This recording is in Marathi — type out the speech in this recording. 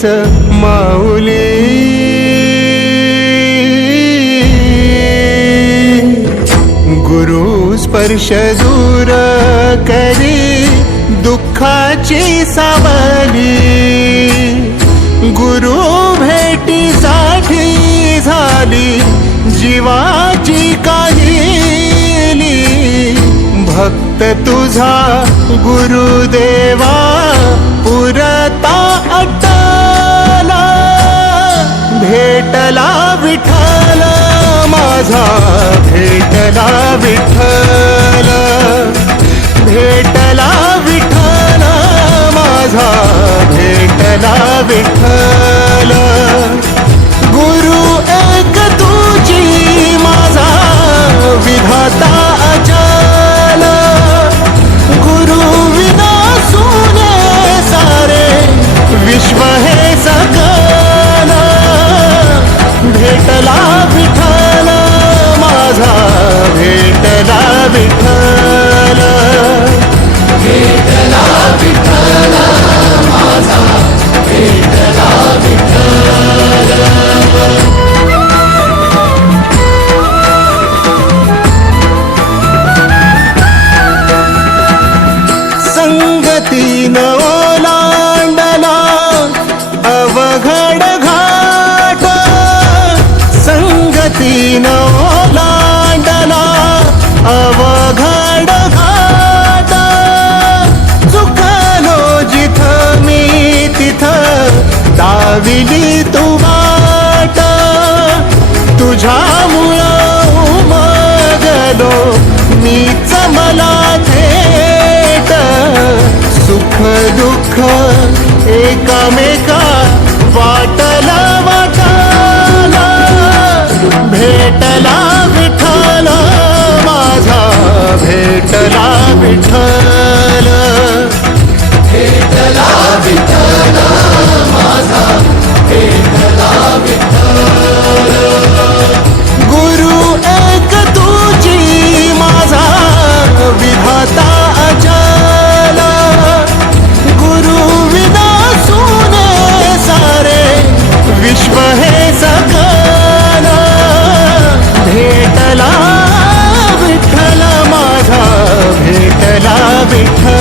तेच माऊली. गुरु स्पर्श दूर करी दुःखाची सावली. गुरु भेटीसाठी झाली जीवाची काहिली. भक्त तुझा गुरुदेवा पुरता अटला. भेटला विठ्ठल माझा, भेटला विठ्ठल. भेटला विठ्ठल माझा, भेटला विठ्ठल. गुरु एक तुझी माझा विधाता अचल. गुरु विना सुने सारे विश्व हे सकल. भेटला विठ्ठल माझा, भेटला विठ्ठल. भेटला विठ्ठल माझा, भेटला विठ्ठल. संगतीन ओलांडला अवघड घाट. संगतीन ओलांडला अवघड घाट. चुकलो जिथं मी तिथं दाविली तू वाट. तुझ्यामुळं उमगलो मीच मला थेट. सुख दुःख एकामेका वाटला वाटाला. भेटला विठ्ठल माझा, भेटला विठ्ठल. भेटला विठ्ठल माझा, भेटला विठ्ठल. गुरु एक तुझी माझा विधाता अचल. गुरु विना सुने सारे विश्व हे सकल. भेटला विठ्ठल माझा, भेटला विठ्ठल.